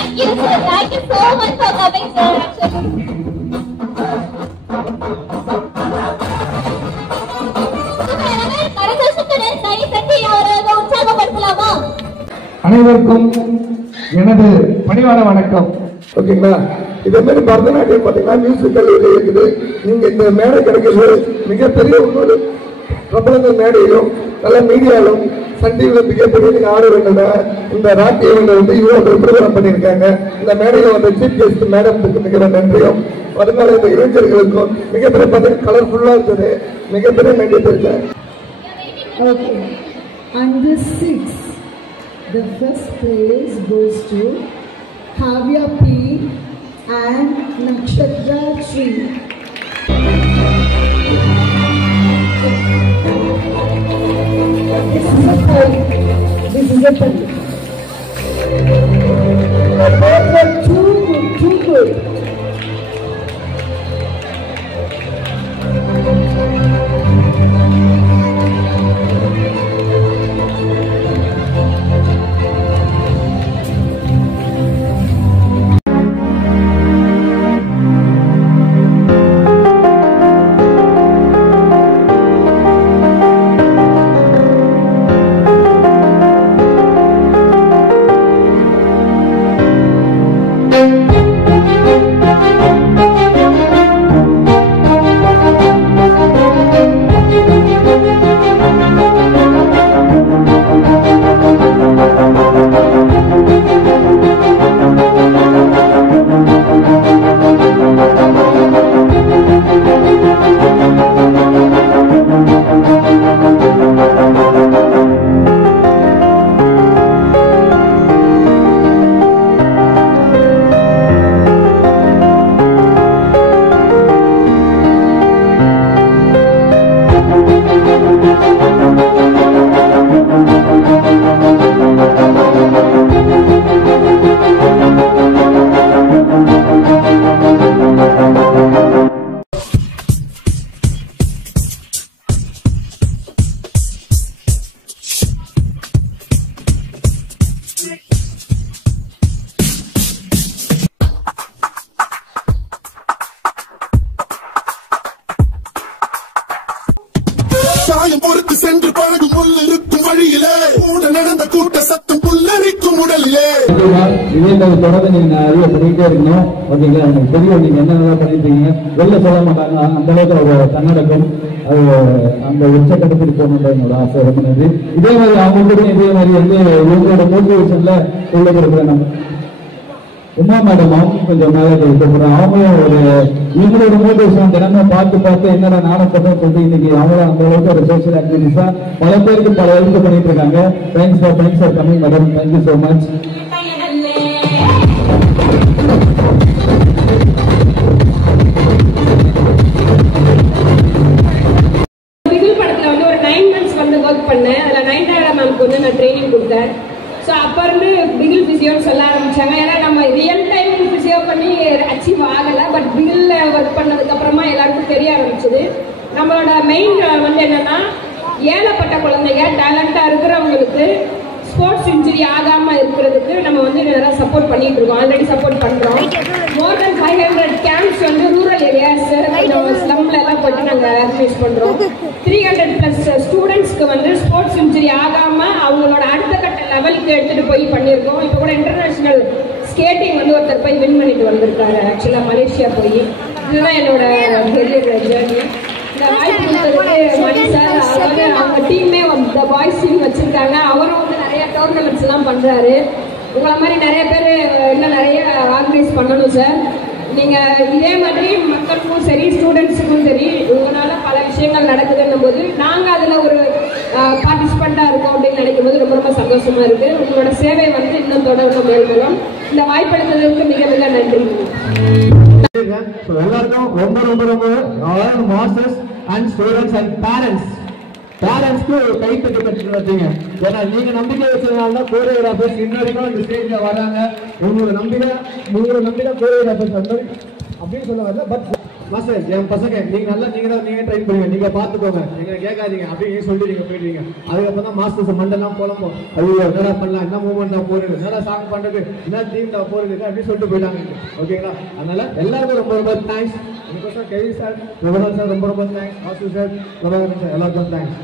Thank you, sir. Thank you so much for coming, sir. அனைவருக்கும் எனது பணிவான வணக்கம். ஓகேங்களா? இதே மாதிரி பரதநாட்டியம் பார்த்தீங்கன்னா மியூசிக் கல்லூரி இருக்குது. நீங்க இந்த மேடை கிடைக்கிறது மிகப்பெரிய இன்னொரு பிரபலங்கள் மேடையிலும் நல்ல மீடியாலும் சன் டிவியில் மிகப்பெரிய நீங்க ஆர்வங்கள இந்த ராட்டியம் வந்து இவ்வளவு பிரபலம் பண்ணியிருக்காங்க. இந்த மேடையில் வந்த சீஃப் கெஸ்ட் மேடத்துக்கு மிக நன்றியும் வருங்கால இந்த இளைஞர்களுக்கும் மிகப்பெரிய பார்த்தீங்கன்னா கலர்ஃபுல்லா இருக்குது. மிகப்பெரிய நன்றி தெரிவித்தேன். Under 6, the first place goes to Kavya P and Nakshatra Tree. This is a poll. Both were too good. சாயம் பொறுத்து சென்று பழகும் முள்ளிருக்கும் வழியிலே கூட நடந்த கூட்ட சத்தம் புல்லரிக்கும் உடலிலே இதே தொடர்ந்து நீங்க நிறைய பண்ணிட்டே இருக்கணும். ஓகேங்களா? எனக்கு தெரியும் நீங்க என்னென்ன பண்ணிருக்கீங்க. வெளில சொல்ல மாட்டாங்க. அந்த அளவுக்கு ஒரு தன்னடக்கம் அந்த உச்சக்கட்டத்துக்கு போகணுன்ற என்னோட ஆசை. ரொம்ப நன்றி. இதே மாதிரி அவங்க கூட இதே மாதிரி வந்து இவங்களோட மோட்டிவேஷன்ல உள்ள இருக்கிற நம்ம உமா மேடம் அவங்க கொஞ்சம் மேலே போகிறோம். அவங்களும் ஒரு இவங்களோட மோட்டிவேஷன் தினமும் பார்த்து என்னடா நானும் பண்றேன் சொல்லிட்டு இன்னைக்கு அவங்களும் அந்த அளவுக்கு ஒரு சோசியல் ஆக்டிவிட்டிஸா பல பேருக்கு பல எழுத்து பண்ணிட்டு இருக்காங்க. Thanks for coming madam. Thank you so much. Bigil படத்துல வந்து ஒரு 9 months வந்து ஒர்க் பண்ணேன். அதில் நயன்தாரா மேம்க்கு வந்து நான் ட்ரைனிங் கொடுத்தேன். ஸோ அப்போ இருந்து பிகில் பிசியோன்னு சொல்ல ஆரம்பிச்சாங்க. ஏன்னா நம்ம ரியல் டைம் பிசியோ பண்ணி அச்சீவ் ஆகலை. பட் பிகில்ல ஒர்க் பண்ணதுக்கு அப்புறமா எல்லாருக்கும் தெரிய ஆரம்பிச்சது. நம்மளோட மெயின் வந்து என்னன்னா ஏழப்பட்ட குழந்தைங்க டேலண்டா இருக்கிறவங்களுக்கு ஸ்போர்ட்ஸ் இன்ஜுரி ஆகாம இருக்கிறதுக்கு நம்ம வந்து நிறைய சப்போர்ட் பண்ணிட்டு இருக்கோம். ஆல்ரெடி சப்போர்ட் பண்றோம். மோர் தென் 500 கேம்ப்ஸ் வந்து ரூரல் ஏரியாஸ் ஸ்லம்ல எல்லாம் போயிட்டு நாங்க ஆர்கனைஸ் பண்றோம். 300+ ஸ்டூடெண்ட்ஸ்க்கு வந்து ஸ்போர்ட்ஸ் இன்ஜுரி ஆகாம அவங்களோட அடுத்த கட்ட லெவலுக்கு எடுத்துட்டு போய் பண்ணியிருக்கோம். இப்போ கூட இன்டர்நேஷனல் ஸ்கேட்டிங் வந்து ஒருத்தர் போய் வின் பண்ணிட்டு வந்திருக்காரு. ஆக்சுவலா மலேசியா போய். இதுதான் என்னோட கெரியர் ஜேர்னி. இந்த வாய்ப்பு கொடுத்ததுக்கு மணி சார் அதாவது அவங்க டீமே த பாய்ஸ் டீம் வச்சிருக்காங்க. அவரும் வந்து நிறைய டோர்னமெண்ட்ஸ் எல்லாம் பண்றாரு. உங்களை மாதிரி நிறைய பேர் இன்னும் நிறைய ஆர்கனைஸ் பண்ணணும் சார். நீங்க இதே மாதிரி மக்களுக்கும் சரி ஸ்டூடெண்ட்ஸுக்கும் சரி உங்களால பல விஷயங்கள் நடக்குதுன்னும் போது நாங்க அதுல ஒரு பார்ட்டிசிபெண்டா இருக்கோம் அப்படின்னு நினைக்கும் போது ரொம்ப ரொம்ப சந்தோஷமா இருக்கு. உங்களோட சேவை வந்து இன்னும் தொடர்ந்து மேல்மேலும். இந்த வாய்ப்பளித்ததற்கு மிக மிக நன்றி. எல்லாருக்கும் ரொம்ப ரொம்ப ரொம்ப மாஸ்டர்ஸ் அண்ட் ஸ்டூடெண்ட்ஸ் அண்ட் பேரண்ட்ஸ்க்கு ஒரு கைத்தட்டு கட்டிட்டு வந்தீங்க. ஏன்னா நீங்க நம்பிக்கை வச்சதுனால தான் கோரியோகிராஃபர்ஸ் இன்ன வரைக்கும் இந்த ஸ்டேஜ்ல வராங்க. உங்களோட நம்பிக்கை கோரியோகிராஃபர்ஸ் வந்து அப்படின்னு சொல்ல வரல. பட் மாஸ்டர் என் பசங்க நீங்க நல்லா நீங்க ட்ரைன் பண்ணுங்க, நீங்க பாத்துக்கோங்க, எங்களை கேட்காதீங்க அப்படின்னு சொல்லி நீங்க போயிடுவீங்க. அதுக்கப்புறம் தான் மாஸ்டர்ஸ் மண்டெல்லாம் போலப்போம், ஐயோ என்னடா பண்ணலாம், என்ன மூவ்மெண்ட் தான் போறது, என்னடா சாங் பண்றது, என்ன தீம் தான் போறது அப்படின்னு சொல்லிட்டு போயிட்டாங்க. ஓகேங்களா? அதனால எல்லாருக்கும் ரொம்ப ரொம்ப thanks. Kevi sir, Prabalan sir ரொம்ப ரொம்ப thanks, Vasu sir, Prabhakaran sir எல்லாருக்கும் தேங்க்ஸ்.